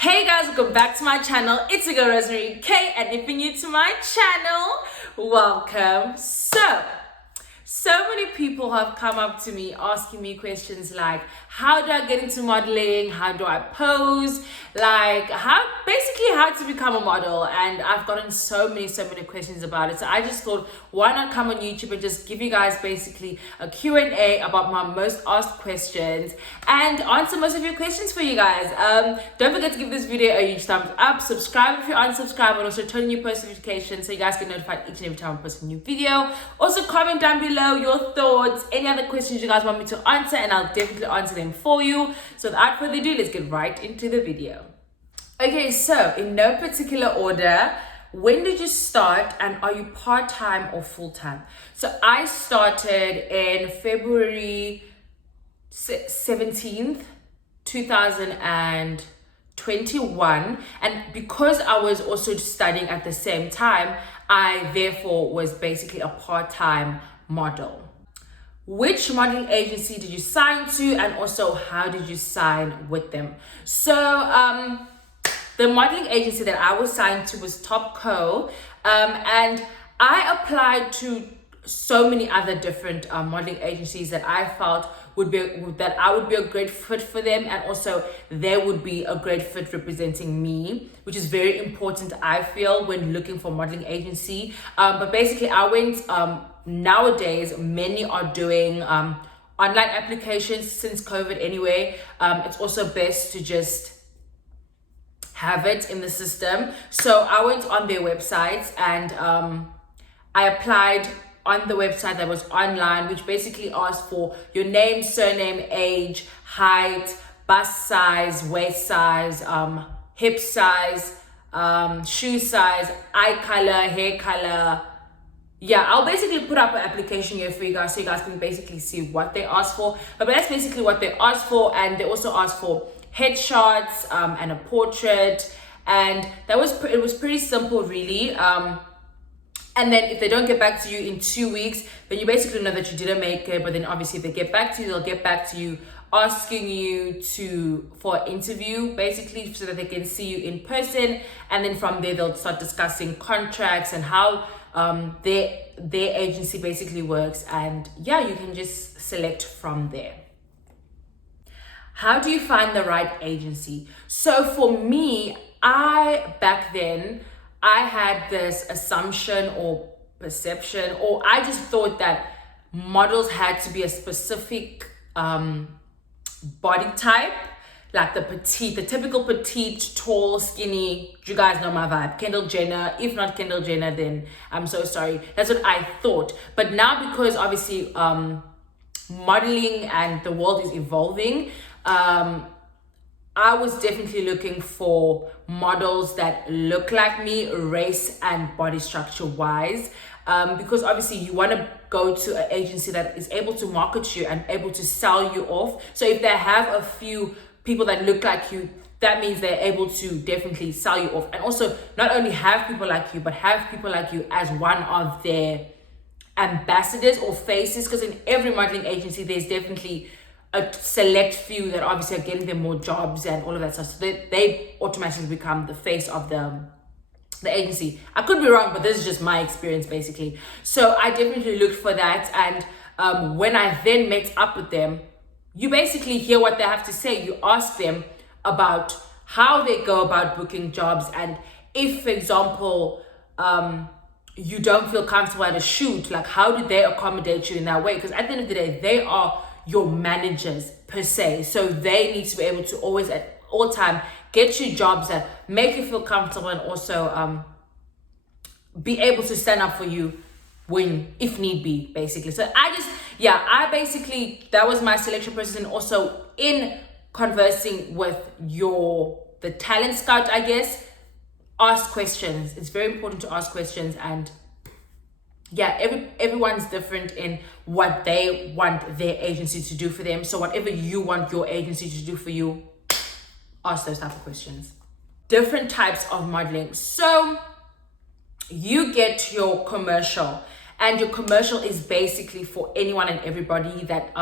Hey guys, welcome back to my channel. It's your girl Rosemary K, and if you're new to my channel, welcome. So many people have come up to me asking me questions like, how do I get into modeling? How do I pose? Like, how to become a model? And I've gotten so many questions about it. So I just thought, why not come on YouTube and just give you guys basically a Q&A about my most asked questions and answer most of your questions for you guys. Don't forget to give this video a huge thumbs up, subscribe if you're unsubscribed, and also turn on your post notifications so you guys get notified each and every time I post a new video. Also comment down below your thoughts, any other questions you guys want me to answer, and I'll definitely answer them for you. So without further ado, let's get right into the video. Okay, so in no particular order, when did you start, and are you part-time or full-time? So I started in February 17th, 2021, and because I was also studying at the same time, I therefore was basically a part-time model. Which modeling agency did you sign to, and also how did you sign with them? So the modeling agency that I was signed to was Top Co, and I applied to so many other different modeling agencies that I felt that I would be a great fit for them, and also they would be a great fit representing me, which is very important, I feel, when looking for modeling agency. But basically I went, nowadays many are doing online applications since COVID anyway. It's also best to just have it in the system. So I went on their websites and I applied on the website that was online, which basically asked for your name, surname, age, height, bust size, waist size, hip size, shoe size, eye color, hair color. Yeah, I'll basically put up an application here for you guys so you guys can basically see what they asked for. But that's basically what they asked for, and they also asked for headshots and a portrait, and it was pretty simple really. And then if they don't get back to you in 2 weeks, then you basically know that you didn't make it. But then obviously if they get back to you, they'll get back to you asking you for an interview, basically, so that they can see you in person. And then from there they'll start discussing contracts and how their agency basically works. And yeah, you can just select from there. How do you find the right agency? So for me, back then, I had this assumption or perception, or I just thought that models had to be a specific body type, like the typical petite, tall, skinny. You guys know my vibe. Kendall Jenner. If not Kendall Jenner, then I'm so sorry. That's what I thought. But now, because obviously modeling and the world is evolving, I was definitely looking for models that look like me, race and body structure wise, because obviously you want to go to an agency that is able to market you and able to sell you off. So if they have a few people that look like you, that means they're able to definitely sell you off, and also not only have people like you, but have people like you as one of their ambassadors or faces, because in every modeling agency there's definitely a select few that obviously are getting them more jobs and all of that stuff, so they automatically become the face of the agency. I could be wrong, but this is just my experience basically. So I definitely looked for that, and when I then met up with them, you basically hear what they have to say. You ask them about how they go about booking jobs, and if, for example, you don't feel comfortable at a shoot, like how do they accommodate you in that way? Because at the end of the day, they are your managers per se, so they need to be able to always at all time get you jobs that make you feel comfortable, and also be able to stand up for you when, if need be, basically. So I basically, that was my selection process. And also in conversing with the talent scout, I guess, ask questions. It's very important to ask questions, and yeah, everyone's different in what they want their agency to do for them. So whatever you want your agency to do for you, ask those type of questions. Different types of modeling. So you get your commercial, and your commercial is basically for anyone and everybody that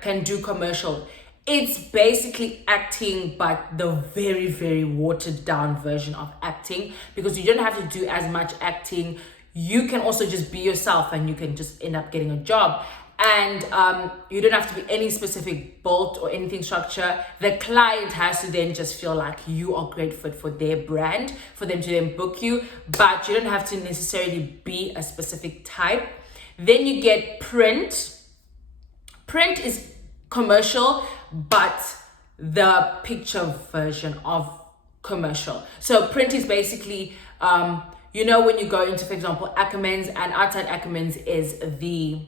can do commercial. It's basically acting, but the very, very watered down version of acting, because you don't have to do as much acting. You can also just be yourself and you can just end up getting a job. And you don't have to be any specific bolt or anything structure. The client has to then just feel like you are great fit for their brand, for them to then book you, but you don't have to necessarily be a specific type. Then you get print. Print is commercial, but the picture version of commercial. So print is basically, you know, when you go into, for example, Ackermans, and outside Ackermans is the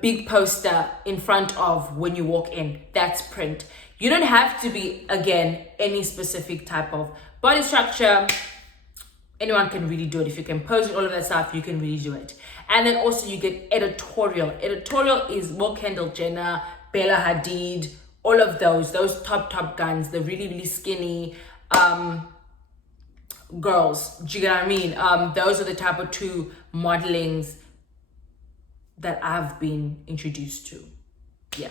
big poster in front of when you walk in. That's print. You don't have to be, again, any specific type of body structure. Anyone can really do it. If you can pose and all of that stuff, you can really do it. And then also you get editorial. Editorial is more Kendall Jenner, Bella Hadid, all of those top guns, the really, really skinny girls. Do you get what I mean? Those are the type of two modelings that I've been introduced to. Yeah.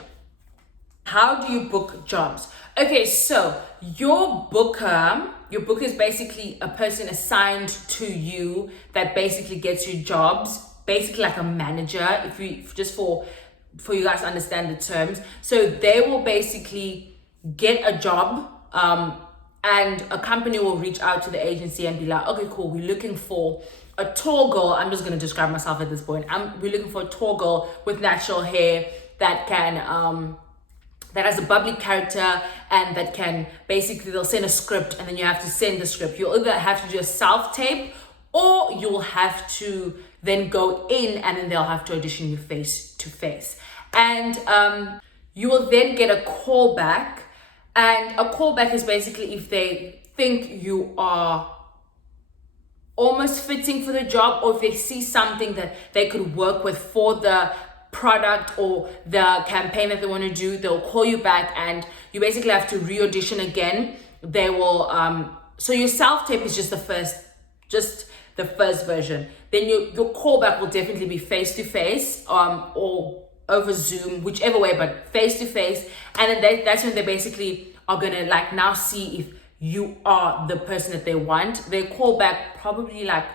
How do you book jobs? Okay, so your booker is basically a person assigned to you that basically gets you jobs, basically like a manager, if you just for you guys to understand the terms. So they will basically get a job, and a company will reach out to the agency and be like, okay, cool, we're looking for a tall girl. I'm just going to describe myself at this point. We're looking for a tall girl with natural hair that can that has a bubbly character, and that can basically, they'll send a script and then you have to send the script. You'll either have to do a self-tape, or you'll have to then go in and then they'll have to audition you face to face. And you will then get a call back. And a callback is basically if they think you are almost fitting for the job, or if they see something that they could work with for the product or the campaign that they want to do, they'll call you back and you basically have to re-audition again. They will, so your self-tape is just the first version. Then your callback will definitely be face-to-face, or over Zoom, whichever way, but face-to-face. And then that's when they basically are gonna like now see if you are the person that they want. They call back probably like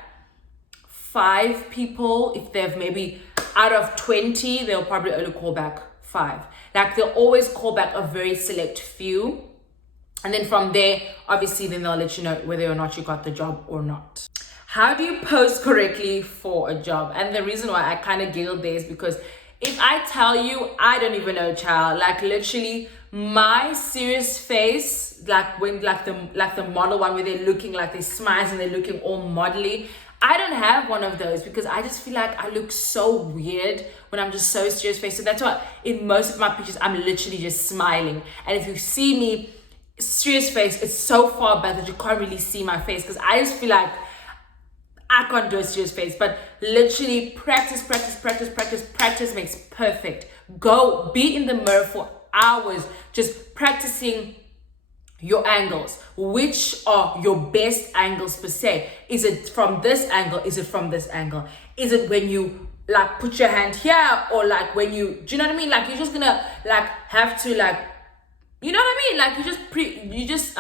5 people. If they've maybe out of 20, they'll probably only call back 5. Like they'll always call back a very select few. And then from there, obviously, then they'll let you know whether or not you got the job or not. How do you pose correctly for a job? And the reason why I kind of giggled there is because if I tell you, I don't even know, child. Like literally, my serious face, like when like the model one where they're looking like they smiles and they're looking all modelly, I don't have one of those because I just feel like I look so weird when I'm just so serious face. So that's why in most of my pictures, I'm literally just smiling. And if you see me serious face, it's so far back that you can't really see my face because I just feel like I can't do a serious face. But literally practice makes perfect. Go be in the mirror for hours just practicing your angles. Which are your best angles per se? Is it from this angle? Is it from this angle? Is it when you like put your hand here, or like when you, do you know what I mean? Like you're just gonna like have to like, you know what I mean? Like you just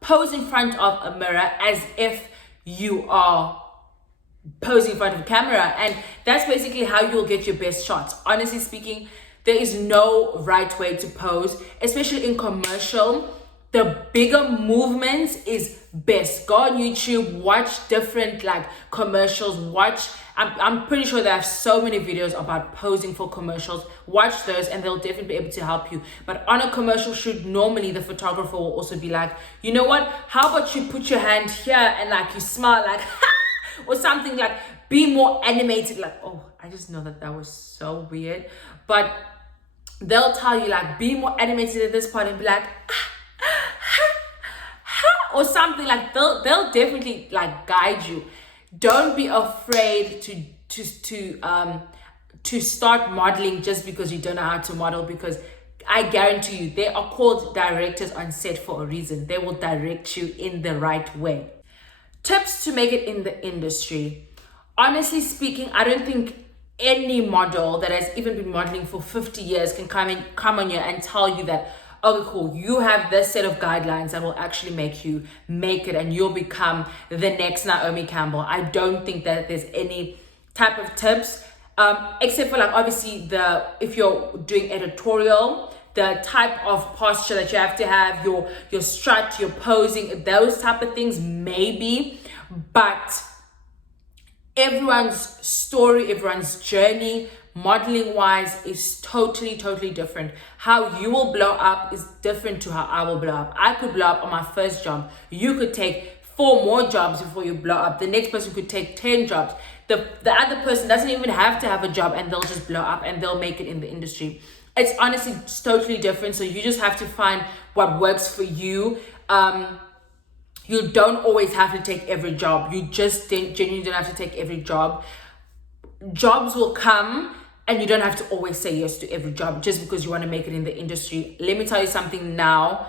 pose in front of a mirror as if you are posing in front of a camera, and that's basically how you'll get your best shots. Honestly speaking, there is no right way to pose, especially in commercial. The bigger movements is best. Go on YouTube, watch different like commercials, I'm pretty sure they have so many videos about posing for commercials. Watch those and they'll definitely be able to help you. But on a commercial shoot, normally the photographer will also be like, you know what, how about you put your hand here and like you smile like or something, like be more animated. Like, oh, I just know that was so weird. But they'll tell you like be more animated at this part and be like or something. Like they'll definitely like guide you. Don't be afraid to start modeling just because you don't know how to model, because I guarantee you they are called directors on set for a reason. They will direct you in the right way. Tips to make it in the industry. Honestly speaking, I don't think any model that has even been modeling for 50 years can come on here and tell you that, okay, cool, you have this set of guidelines that will actually make you make it and you'll become the next Naomi Campbell. I don't think that there's any type of tips, except for like obviously if you're doing editorial, the type of posture that you have, your strut, your posing, those type of things maybe, but everyone's story, everyone's journey, modeling wise, is totally different. How you will blow up is different to how I will blow up. I could blow up on my first job. You could take 4 more jobs before you blow up. The next person could take 10 jobs. The other person doesn't even have to have a job and they'll just blow up and they'll make it in the industry. It's honestly totally different. So you just have to find what works for you. You don't always have to take every job. You just genuinely don't have to take every job. Jobs will come and you don't have to always say yes to every job just because you want to make it in the industry. Let me tell you something now.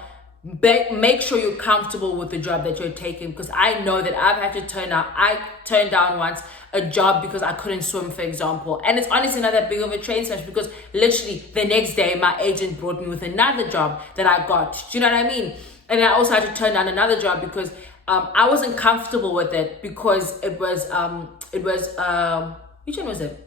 Make sure you're comfortable with the job that you're taking, because I know that I've had to I turned down once a job because I couldn't swim, for example. And it's honestly not that big of a train smash, because literally the next day my agent brought me with another job that I got. Do you know what I mean? And I also had to turn down another job because I wasn't comfortable with it, because it was which one was it?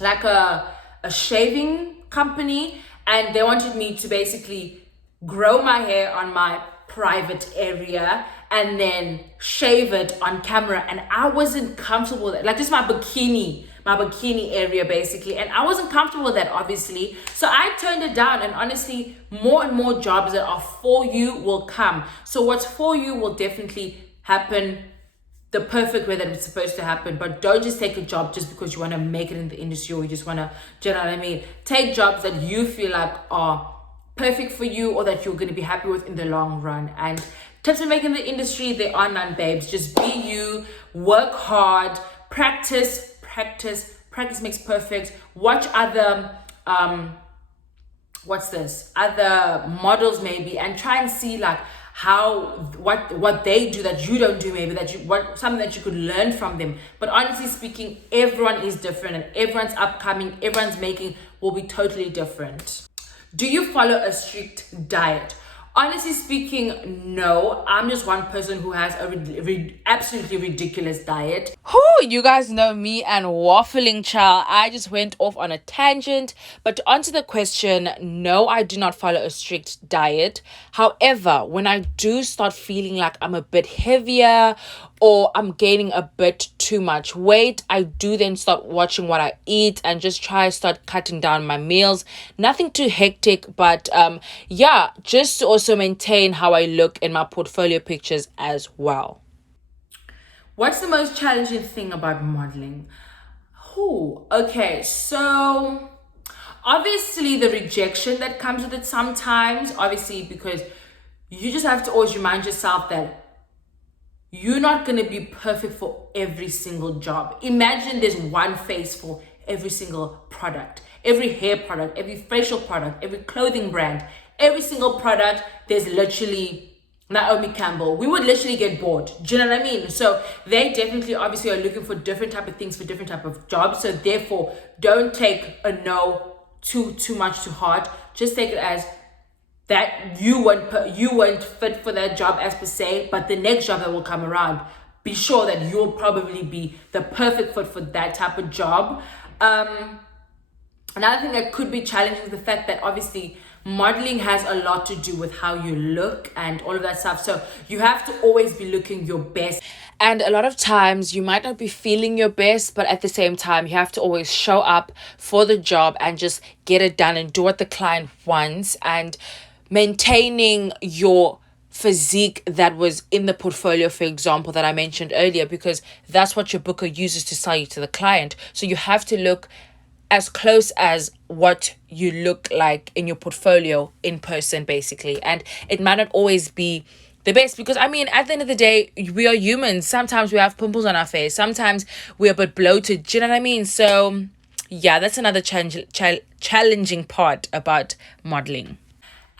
Like a shaving company, and they wanted me to basically grow my hair on my private area and then shave it on camera, and I wasn't comfortable with it. Like just my bikini area basically, and I wasn't comfortable with that, obviously. So I turned it down, and honestly, more and more jobs that are for you will come. So what's for you will definitely happen the perfect way that it's supposed to happen. But don't just take a job just because you want to make it in the industry, or you just want to, do you know what I mean? Take jobs that you feel like are perfect for you, or that you're going to be happy with in the long run. And tips for making the industry, there are none, babes. Just be you, work hard, practice makes perfect. Watch other other models maybe, and try and see like what they do that you don't do, maybe something that you could learn from them. But honestly speaking, everyone is different, and everyone's upcoming, everyone's making will be totally different. Do you follow a strict diet? Honestly speaking, no. I'm just one person who has a absolutely ridiculous diet. You guys know me and waffling, child. I just went off on a tangent. But to answer the question, no, I do not follow a strict diet. However, when I do start feeling like I'm a bit heavier or I'm gaining a bit too much weight, I do then start watching what I eat and just start cutting down my meals. Nothing too hectic, but just to also maintain how I look in my portfolio pictures as well. What's the most challenging thing about modeling? Okay, so obviously the rejection that comes with it sometimes, obviously, because you just have to always remind yourself that you're not going to be perfect for every single job. Imagine there's one face for every single product, every hair product, every facial product, every clothing brand, every single product. There's literally Naomi Campbell. We would literally get bored. Do you know what I mean? So they definitely obviously are looking for different type of things for different type of jobs. So therefore, don't take a no too much to heart. Just take it as that you weren't fit for that job as per se, but the next job that will come around, be sure that you'll probably be the perfect fit for that type of job. Another thing that could be challenging is the fact that obviously modeling has a lot to do with how you look and all of that stuff. So you have to always be looking your best. And a lot of times you might not be feeling your best, but at the same time, you have to always show up for the job and just get it done and do what the client wants, and maintaining your physique that was in the portfolio, for example, that I mentioned earlier, because that's what your booker uses to sell you to the client. So you have to look as close as what you look like in your portfolio in person, basically. And it might not always be the best, because I mean, at the end of the day, we are humans. Sometimes we have pimples on our face, sometimes we're a bit bloated. Do you know what I mean? So yeah, that's another challenging part about modeling.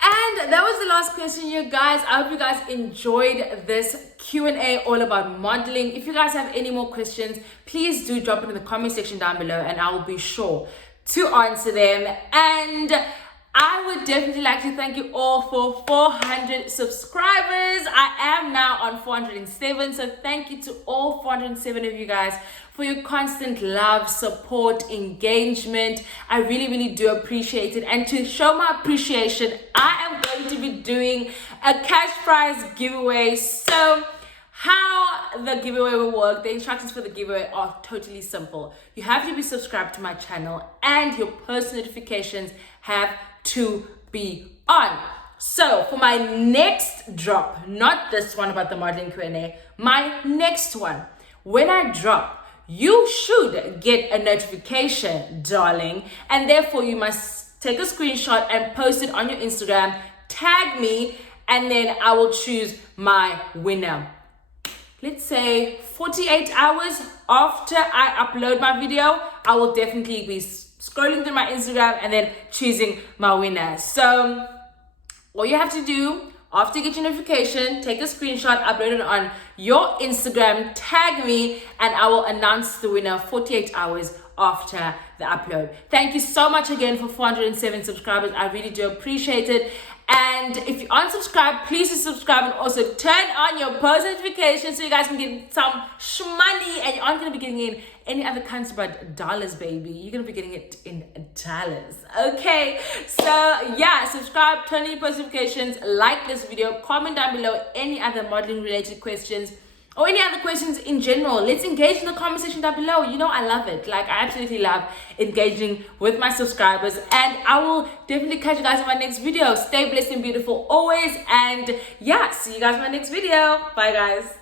And that was the last question, you guys. I hope you guys enjoyed this Q&A all about modeling. If you guys have any more questions, please do drop it in the comment section down below and I will be sure to answer them. And I would definitely like to thank you all for 400 subscribers. I am now on 407, so thank you to all 407 of you guys for your constant love, support, engagement. I really do appreciate it. And to show my appreciation, I am going to be doing a cash prize giveaway. So how the giveaway will work, the instructions for the giveaway are totally simple. You have to be subscribed to my channel and your post notifications have to be on. So for my next drop, not this one about the modeling Q&A, my next one, when I drop, you should get a notification, darling, and therefore you must take a screenshot and post it on your Instagram, tag me, and then I will choose my winner. Let's say 48 hours after I upload my video, I will definitely be scrolling through my Instagram and then choosing my winner. So all you have to do after you get your notification, take a screenshot, upload it on your Instagram, tag me, and I will announce the winner 48 hours after the upload. Thank you so much again for 407 subscribers. I really do appreciate it. And if you aren't subscribed, please subscribe and also turn on your post notifications so you guys can get some shmoney and you aren't going to be getting in any other kinds but dollars, baby. You're going to be getting it in dollars. Okay, so yeah, subscribe, turn on your post notifications, like this video, comment down below any other modeling related questions or any other questions in general. Let's engage in the comment section down below. You know I love it. Like, I absolutely love engaging with my subscribers, and I will definitely catch you guys in my next video. Stay blessed and beautiful always, and yeah, see you guys in my next video. Bye guys.